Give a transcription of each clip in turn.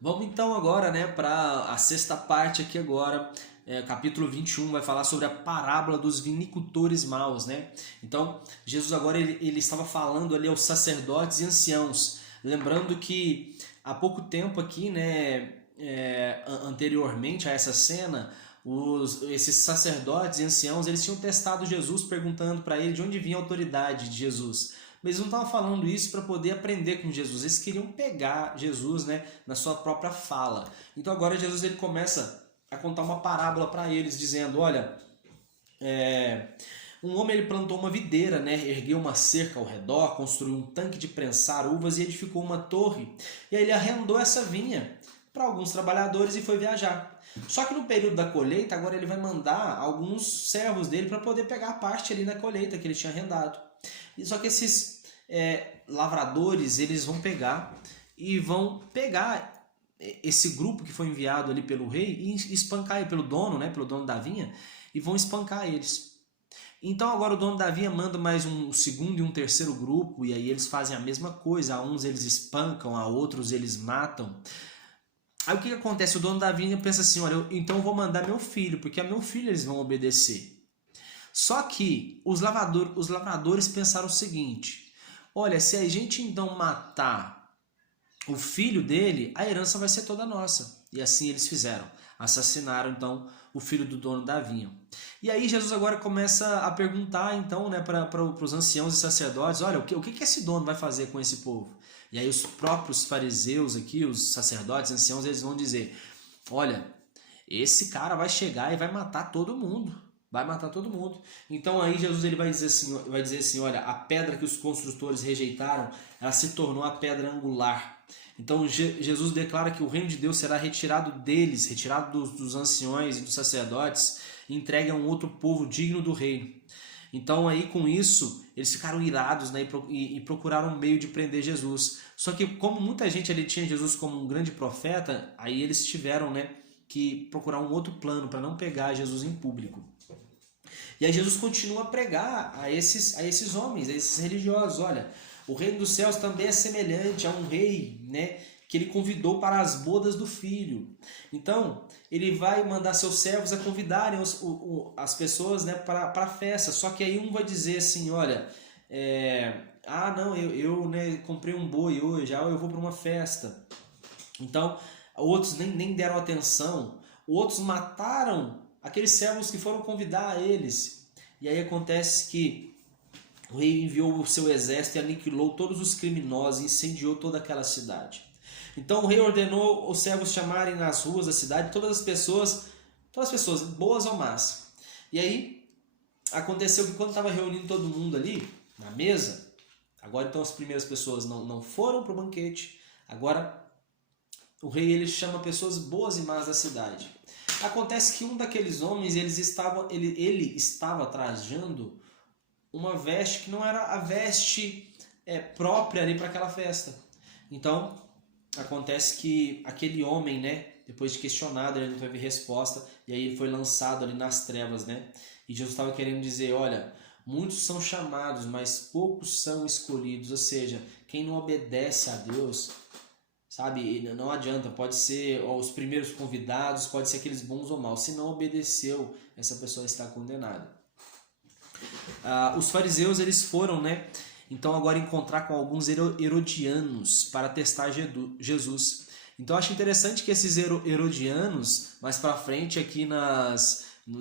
Vamos então agora, né, para a sexta parte aqui agora, capítulo 21 vai falar sobre a parábola dos vinicultores maus, né? Então, Jesus agora ele estava falando ali aos sacerdotes e anciãos, lembrando que há pouco tempo aqui, né, anteriormente a essa cena, esses sacerdotes e anciãos, eles tinham testado Jesus, perguntando para ele de onde vinha a autoridade de Jesus. Mas eles não estavam falando isso para poder aprender com Jesus. Eles queriam pegar Jesus, né, na sua própria fala. Então agora Jesus ele começa a contar uma parábola para eles, dizendo: olha, um homem ele plantou uma videira, né, ergueu uma cerca ao redor, construiu um tanque de prensar uvas e edificou uma torre. E aí ele arrendou essa vinha para alguns trabalhadores e foi viajar. Só que no período da colheita, agora ele vai mandar alguns servos dele para poder pegar a parte ali na colheita que ele tinha arrendado. Só que esses lavradores, eles vão pegar e vão pegar esse grupo que foi enviado ali pelo rei e espancar ele, pelo dono, né, pelo dono da vinha, e vão espancar eles. Então agora o dono da vinha manda mais um segundo e um terceiro grupo, e aí eles fazem a mesma coisa. A uns eles espancam, a outros eles matam. Aí o que acontece? O dono da vinha pensa assim: olha, então eu vou mandar meu filho, porque a meu filho eles vão obedecer. Só que os lavradores pensaram o seguinte: olha, se a gente então matar o filho dele, a herança vai ser toda nossa. E assim eles fizeram. Assassinaram então o filho do dono da vinha. E aí Jesus agora começa a perguntar então, né, para os anciãos e sacerdotes: olha, o que esse dono vai fazer com esse povo? E aí os próprios fariseus aqui, os sacerdotes, anciãos, eles vão dizer: olha, esse cara vai chegar e vai matar todo mundo. Vai matar todo mundo. Então aí Jesus ele vai dizer assim, olha, a pedra que os construtores rejeitaram, ela se tornou a pedra angular. Então Jesus declara que o reino de Deus será retirado deles, retirado dos anciões e dos sacerdotes, e entregue a um outro povo digno do reino. Então aí com isso eles ficaram irados, né, e procuraram um meio de prender Jesus. Só que como muita gente ali tinha Jesus como um grande profeta, aí eles tiveram, né, que procurar um outro plano para não pegar Jesus em público. E aí Jesus continua a pregar a esses homens, a esses religiosos: olha, o reino dos céus também é semelhante a um rei, né, que ele convidou para as bodas do filho. Então, ele vai mandar seus servos a convidarem as pessoas, né, para a festa. Só que aí um vai dizer assim: olha, não, eu né, comprei um boi hoje, já eu vou para uma festa. Então, outros nem deram atenção, outros mataram aqueles servos que foram convidar eles. E aí acontece que o rei enviou o seu exército e aniquilou todos os criminosos e incendiou toda aquela cidade. Então o rei ordenou os servos chamarem nas ruas da cidade todas as pessoas, boas ou más. E aí aconteceu que quando estava reunindo todo mundo ali na mesa, agora então as primeiras pessoas não foram para o banquete, agora o rei ele chama pessoas boas e más da cidade. Acontece que um daqueles homens ele estava trajando uma veste que não era a veste própria ali para aquela festa. Então acontece que aquele homem, né, depois de questionado, ele não teve resposta e aí ele foi lançado ali nas trevas, né? E Jesus estava querendo dizer: olha, muitos são chamados, mas poucos são escolhidos. Ou seja, quem não obedece a Deus, sabe, não adianta, pode ser os primeiros convidados, pode ser aqueles bons ou maus. Se não obedeceu, essa pessoa está condenada. Os fariseus eles foram, né, então agora encontrar com alguns herodianos para testar Jesus. Então acho interessante que esses herodianos, mais para frente aqui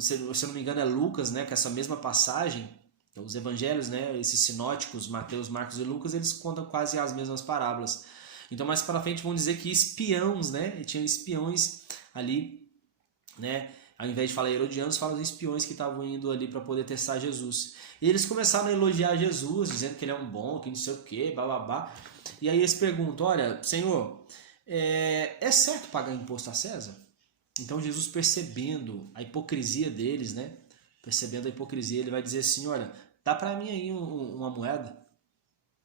se eu não me engano é Lucas, né, que é essa mesma passagem, então, os evangelhos, né, esses sinóticos, Mateus, Marcos e Lucas, eles contam quase as mesmas parábolas. Então mais para frente vão dizer que espiões, né? E tinha espiões ali, né? Ao invés de falar herodianos, falam os espiões que estavam indo ali para poder testar Jesus. E eles começaram a elogiar Jesus, dizendo que ele é um bom, que não sei o que, bababá. E aí eles perguntam: olha, Senhor, é certo pagar imposto a César? Então Jesus, percebendo a hipocrisia deles, né? Percebendo a hipocrisia, ele vai dizer assim: olha, dá para mim aí uma moeda.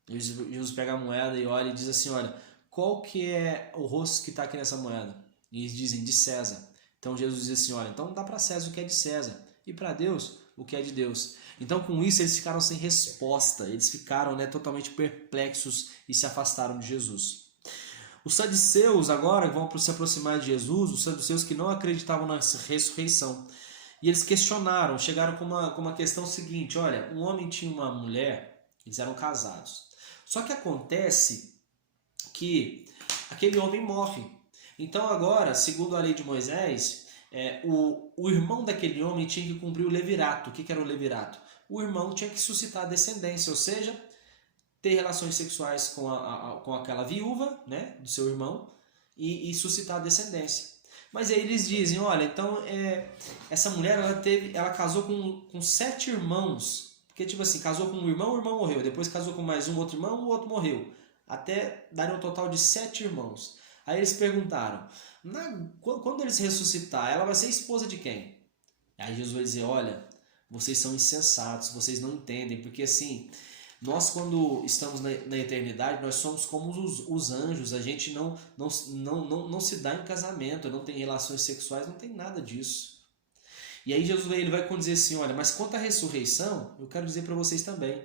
Jesus pega a moeda e olha e diz assim: olha, qual que é o rosto que está aqui nessa moeda? E eles dizem: de César. Então Jesus diz assim: olha, então dá para César o que é de César e para Deus o que é de Deus. Então com isso eles ficaram sem resposta, eles ficaram, né, totalmente perplexos e se afastaram de Jesus. Os saduceus agora vão se aproximar de Jesus, os saduceus que não acreditavam na ressurreição. E eles questionaram, chegaram com uma questão seguinte: olha, um homem tinha uma mulher, eles eram casados. Só que acontece que aquele homem morre. Então agora, segundo a lei de Moisés, o irmão daquele homem tinha que cumprir o levirato. O que era o levirato? O irmão tinha que suscitar descendência, ou seja, ter relações sexuais com aquela viúva, né, do seu irmão e suscitar descendência. Mas aí eles dizem, olha, então essa mulher ela casou com 7 irmãos, porque tipo assim, casou com um irmão, o irmão morreu, depois casou com mais um outro irmão, o outro morreu, até darem um total de 7 irmãos. Aí eles perguntaram, quando eles ressuscitar, ela vai ser esposa de quem? Aí Jesus vai dizer, olha, vocês são insensatos, vocês não entendem, porque assim, nós quando estamos na eternidade, nós somos como os anjos, a gente não se dá em casamento, não tem relações sexuais, não tem nada disso. E aí Jesus ele vai dizer assim, olha, mas quanto à ressurreição, eu quero dizer para vocês também,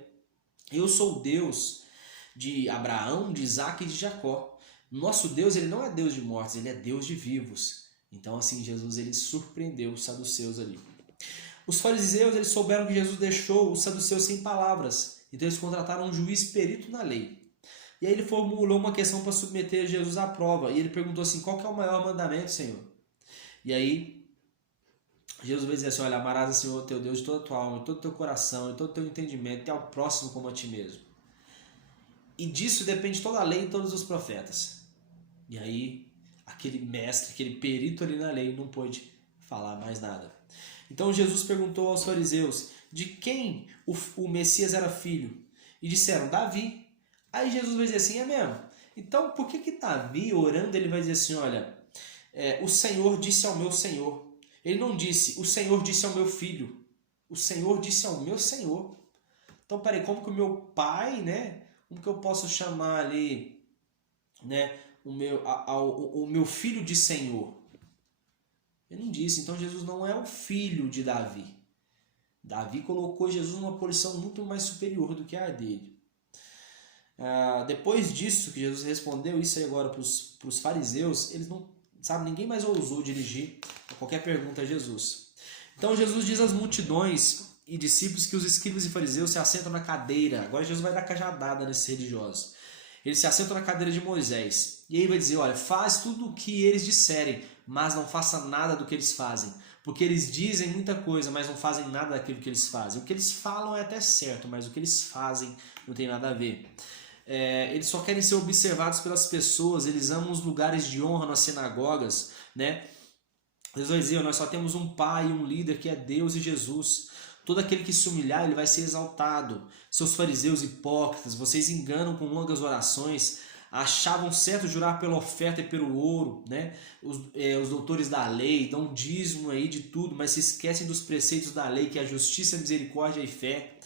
eu sou o Deus de Abraão, de Isaac e de Jacó. Nosso Deus ele não é Deus de mortos, ele é Deus de vivos. Então assim, Jesus ele surpreendeu os saduceus ali. Os fariseus eles souberam que Jesus deixou os saduceus sem palavras. Então eles contrataram um juiz perito na lei. E aí ele formulou uma questão para submeter Jesus à prova. E ele perguntou assim, qual que é o maior mandamento, Senhor? E aí Jesus vai dizer assim, olha, amarás o Senhor teu Deus de toda a tua alma, de todo o teu coração, de todo o teu entendimento, e ao próximo como a ti mesmo. E disso depende toda a lei e todos os profetas. E aí aquele mestre, aquele perito ali na lei não pôde falar mais nada. Então Jesus perguntou aos fariseus de quem o Messias era filho. E disseram, Davi. Aí Jesus vai dizer assim, é mesmo? Então por que Davi, orando, ele vai dizer assim, olha, o Senhor disse ao meu Senhor. Ele não disse, o Senhor disse ao meu filho. O Senhor disse ao meu Senhor. Então, peraí, como que o meu pai, né? Como que eu posso chamar ali, né? O meu filho de Senhor? Ele não disse. Então, Jesus não é o filho de Davi. Davi colocou Jesus numa posição muito mais superior do que a dele. Depois disso, que Jesus respondeu isso aí agora para os fariseus, eles não, sabe, ninguém mais ousou dirigir qualquer pergunta a Jesus. Então Jesus diz às multidões e discípulos que os escribas e fariseus se assentam na cadeira. Agora Jesus vai dar cajadada nesses religiosos. Eles se assentam na cadeira de Moisés. E aí vai dizer, olha, faz tudo o que eles disserem, mas não faça nada do que eles fazem. Porque eles dizem muita coisa, mas não fazem nada daquilo que eles fazem. O que eles falam é até certo, mas o que eles fazem não tem nada a ver. Eles só querem ser observados pelas pessoas, eles amam os lugares de honra nas sinagogas, né? Eles vão dizer, nós só temos um pai e um líder que é Deus e Jesus. Todo aquele que se humilhar, ele vai ser exaltado. Seus fariseus hipócritas, vocês enganam com longas orações, achavam certo jurar pela oferta e pelo ouro, né? Os doutores da lei dão dízimo aí de tudo, mas se esquecem dos preceitos da lei, que é a justiça, a misericórdia e fé.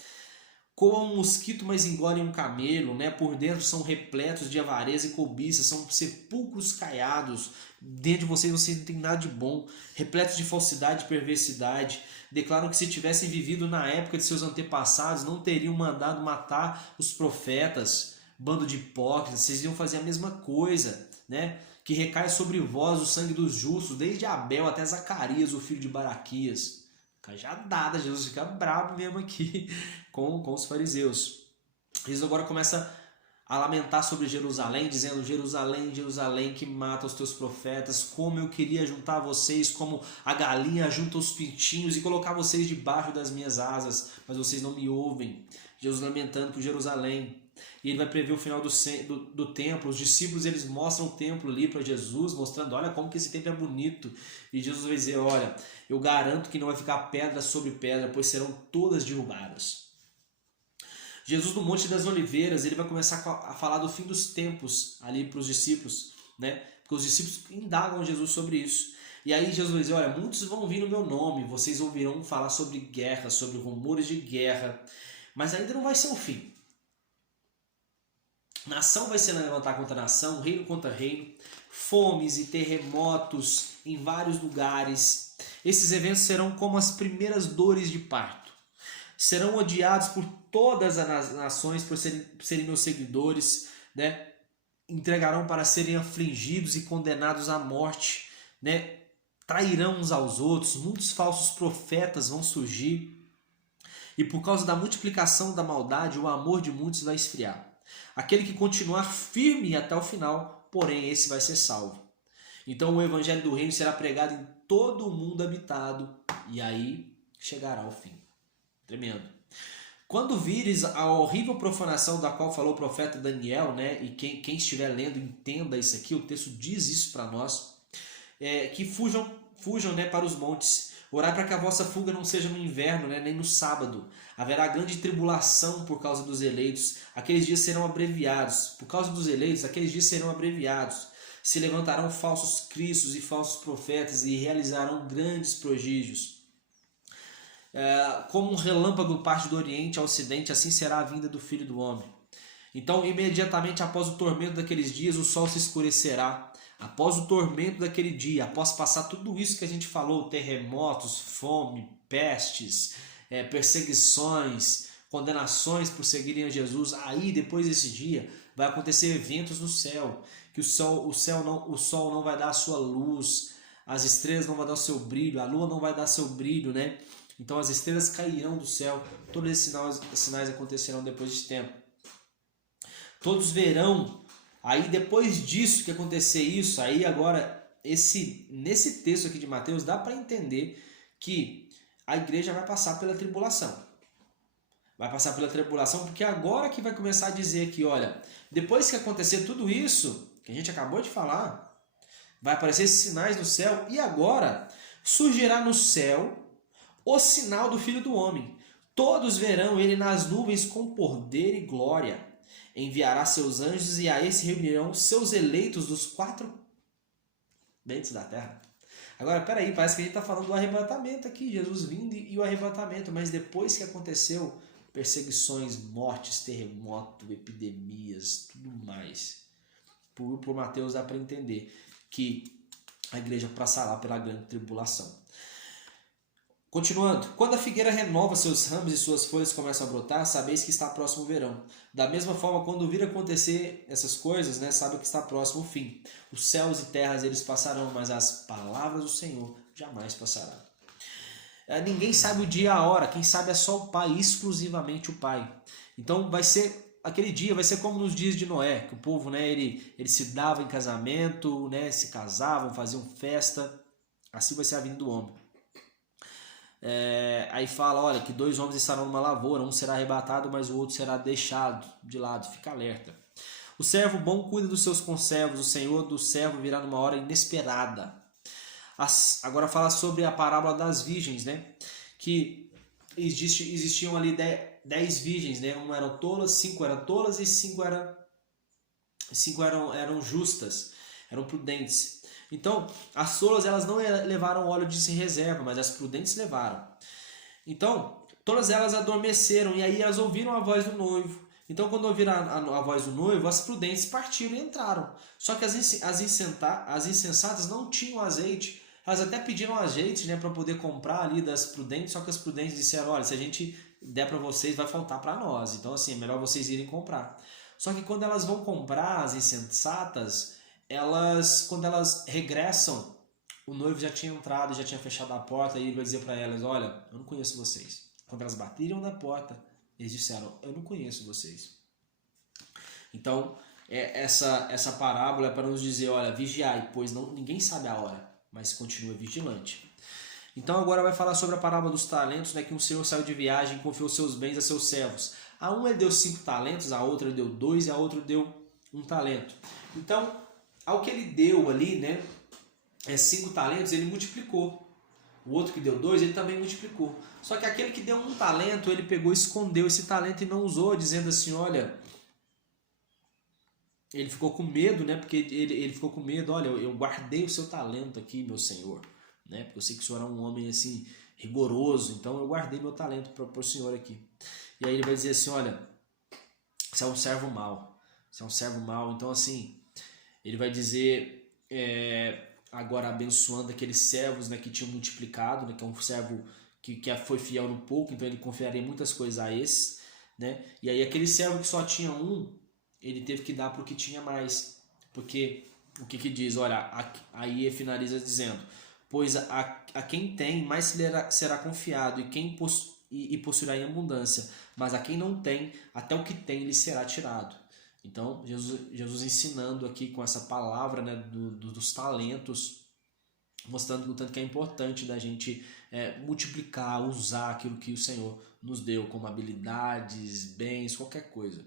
Coam um mosquito, mas engolem um camelo, né? Por dentro são repletos de avareza e cobiça, são sepulcros caiados. Dentro de vocês não tem nada de bom, repletos de falsidade e perversidade. Declaram que se tivessem vivido na época de seus antepassados, não teriam mandado matar os profetas. Bando de hipócritas, vocês iam fazer a mesma coisa, né? Que recai sobre vós o sangue dos justos, desde Abel até Zacarias, o filho de Baraquias. Cajadada, Jesus fica bravo mesmo aqui com os fariseus. Jesus agora começa a lamentar sobre Jerusalém, dizendo, Jerusalém, Jerusalém, que mata os teus profetas, como eu queria juntar vocês, como a galinha junta os pintinhos e colocar vocês debaixo das minhas asas, mas vocês não me ouvem. Jesus lamentando por Jerusalém. E ele vai prever o final do templo. Os discípulos eles mostram o templo ali para Jesus, mostrando, olha como que esse templo é bonito. E Jesus vai dizer, olha, eu garanto que não vai ficar pedra sobre pedra, pois serão todas derrubadas. Jesus no Monte das Oliveiras, ele vai começar a falar do fim dos tempos ali para os discípulos, né? Porque os discípulos indagam Jesus sobre isso. E aí Jesus vai dizer, olha, muitos vão vir no meu nome, vocês ouvirão falar sobre guerra, sobre rumores de guerra, mas ainda não vai ser o fim. Nação vai se levantar contra nação, reino contra reino, fomes e terremotos em vários lugares. Esses eventos serão como as primeiras dores de parto. Serão odiados por todas as nações por serem meus seguidores, né? entregarão para serem afligidos e condenados à morte, né? Trairão uns aos outros, muitos falsos profetas vão surgir, e por causa da multiplicação da maldade, o amor de muitos vai esfriar. Aquele que continuar firme até o final, porém esse vai ser salvo. Então o evangelho do reino será pregado em todo o mundo habitado, e aí chegará ao fim. Tremendo. Quando vires a horrível profanação da qual falou o profeta Daniel, né, e quem estiver lendo entenda isso aqui, o texto diz isso para nós, que fujam, né, para os montes. Orai para que a vossa fuga não seja no inverno, né, nem no sábado. Haverá grande tribulação por causa dos eleitos. Aqueles dias serão abreviados. Por causa dos eleitos, aqueles dias serão abreviados. Se levantarão falsos cristos e falsos profetas e realizarão grandes prodígios. Como um relâmpago parte do oriente ao ocidente, assim será a vinda do Filho do Homem. Então, imediatamente após o tormento daqueles dias, o sol se escurecerá. Após o tormento daquele dia, após passar tudo isso que a gente falou, terremotos, fome, pestes, perseguições, condenações por seguirem a Jesus, aí depois desse dia vai acontecer eventos no céu, que o sol não vai dar a sua luz, as estrelas não vão dar o seu brilho, a lua não vai dar seu brilho, né? Então as estrelas cairão do céu, todos esses sinais acontecerão depois desse tempo. Todos verão. Aí depois disso que acontecer isso, aí agora nesse texto aqui de Mateus dá para entender que a igreja vai passar pela tribulação. Vai passar pela tribulação porque agora que vai começar a dizer que, olha, depois que acontecer tudo isso que a gente acabou de falar, vai aparecer esses sinais no céu e agora surgirá no céu o sinal do Filho do Homem. Todos verão ele nas nuvens com poder e glória. Enviará seus anjos e a esse reunirão seus eleitos dos 4 ventos da terra. Agora, peraí, parece que a gente está falando do arrebatamento aqui, Jesus vindo e o arrebatamento, mas depois que aconteceu, perseguições, mortes, terremoto, epidemias, tudo mais. Por Mateus dá para entender que a igreja passará pela grande tribulação. Continuando, quando a figueira renova seus ramos e suas folhas começam a brotar, sabeis que está próximo o verão. Da mesma forma, quando vir acontecer essas coisas, né, sabe que está próximo o fim. Os céus e terras eles passarão, mas as palavras do Senhor jamais passarão. Ninguém sabe o dia e a hora, quem sabe é só o Pai, exclusivamente o Pai. Então vai ser aquele dia, vai ser como nos dias de Noé, que o povo, né, ele se dava em casamento, né, se casavam, faziam festa. Assim vai ser a vinda do homem. Aí fala, olha, que 2 homens estarão numa lavoura, um será arrebatado, mas o outro será deixado de lado. Fica alerta. O servo bom cuida dos seus conservos, o senhor do servo virá numa hora inesperada. Agora fala sobre a parábola das virgens, né? Que existiam ali 10 virgens, né? Uma eram tolas, 5 eram tolas e 5 eram justas, eram prudentes. Então, as tolas elas não levaram óleo de reserva, mas as prudentes levaram. Então, todas elas adormeceram e aí elas ouviram a voz do noivo. Então, quando ouviram a voz do noivo, as prudentes partiram e entraram. Só que as insensatas não tinham azeite. Elas até pediram azeite, né, para poder comprar ali das prudentes, só que as prudentes disseram, olha, se a gente der para vocês, vai faltar para nós. Então, assim, é melhor vocês irem comprar. Só que quando elas vão comprar, as insensatas, quando elas regressam, o noivo já tinha entrado, já tinha fechado a porta e ele vai dizer para elas, olha, eu não conheço vocês. Quando elas bateram na porta, eles disseram, eu não conheço vocês. Então, essa parábola é para nos dizer, olha, vigiai, pois ninguém sabe a hora, mas continua vigilante. Então agora vai falar sobre a parábola dos talentos, né, que um senhor saiu de viagem e confiou seus bens a seus servos. A um ele deu 5 talentos, a outra ele deu 2 e a outra deu 1 talento. Então, ao que ele deu ali, né, 5 talentos, ele multiplicou. O outro que deu 2, ele também multiplicou. Só que aquele que deu 1 talento, ele pegou, escondeu esse talento e não usou, dizendo assim, olha, ele ficou com medo, né? Porque ele ficou com medo, olha, eu guardei o seu talento aqui, meu senhor, né? Porque eu sei que o senhor é um homem assim rigoroso, então eu guardei meu talento para o senhor aqui. E aí ele vai dizer assim, olha, você é um servo mau, você é um servo mau. Então assim, ele vai dizer, agora abençoando aqueles servos, né, que tinham multiplicado, né, que é um servo que foi fiel no pouco, então ele confiaria muitas coisas a esse, né? E aí aquele servo que só tinha 1, ele teve que dar para o que tinha mais. Porque o que diz? Olha, aí finaliza dizendo: pois a quem tem, mais será confiado, e quem possuirá em abundância, mas a quem não tem, até o que tem lhe será tirado. Então, Jesus ensinando aqui com essa palavra, né, dos talentos, mostrando o tanto que é importante da gente multiplicar, usar aquilo que o Senhor nos deu, como habilidades, bens, qualquer coisa.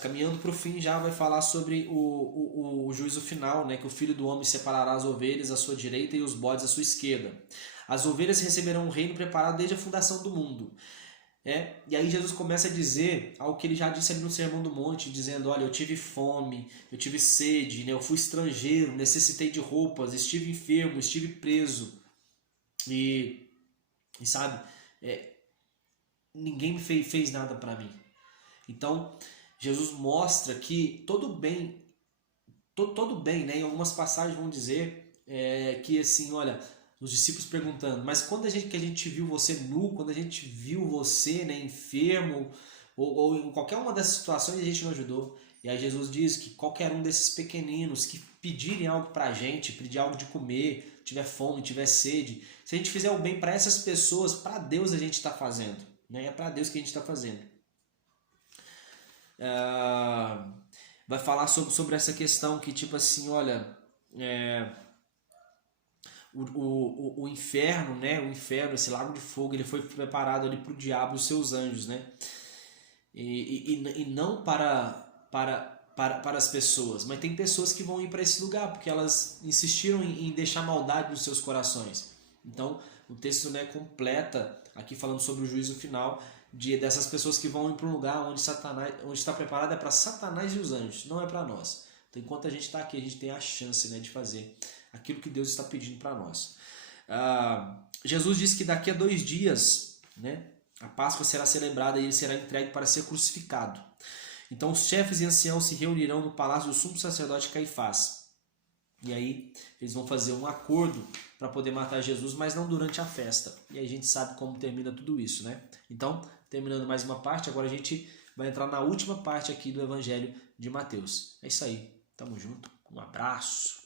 Caminhando para o fim, já vai falar sobre o juízo final, né, que o Filho do Homem separará as ovelhas à sua direita e os bodes à sua esquerda. As ovelhas receberão um reino preparado desde a fundação do mundo. E aí Jesus começa a dizer algo que ele já disse ali no Sermão do Monte, dizendo: olha, eu tive fome, eu tive sede, né, eu fui estrangeiro, necessitei de roupas, estive enfermo, estive preso. E sabe, ninguém me fez nada para mim. Então, Jesus mostra que todo bem, né? Em algumas passagens vão dizer que assim, olha, os discípulos perguntando: mas quando a gente viu você nu, quando a gente viu você, né, enfermo, ou em qualquer uma dessas situações a gente não ajudou. E aí Jesus diz que qualquer um desses pequeninos que pedirem algo pra gente, pedir algo de comer, tiver fome, tiver sede, se a gente fizer o bem para essas pessoas, para Deus a gente está fazendo, né? É para Deus que a gente está fazendo. Vai falar sobre essa questão que, tipo assim, olha, o inferno, né? O inferno, esse lago de fogo, ele foi preparado ali para o diabo e os seus anjos, né? E não para as pessoas, mas tem pessoas que vão ir para esse lugar porque elas insistiram em deixar maldade nos seus corações. Então, o texto, né, completa aqui falando sobre o juízo final dessas pessoas que vão ir para um lugar onde está preparado é para Satanás e os anjos, não é para nós. Então, enquanto a gente está aqui, a gente tem a chance, né, de fazer aquilo que Deus está pedindo para nós. Jesus disse que daqui a 2 dias, né, a Páscoa será celebrada e ele será entregue para ser crucificado. Então os chefes e anciãos se reunirão no palácio do sumo sacerdote Caifás. E aí eles vão fazer um acordo para poder matar Jesus, mas não durante a festa. E aí a gente sabe como termina tudo isso, né? Então, terminando mais uma parte, agora a gente vai entrar na última parte aqui do Evangelho de Mateus. É isso aí. Tamo junto. Um abraço.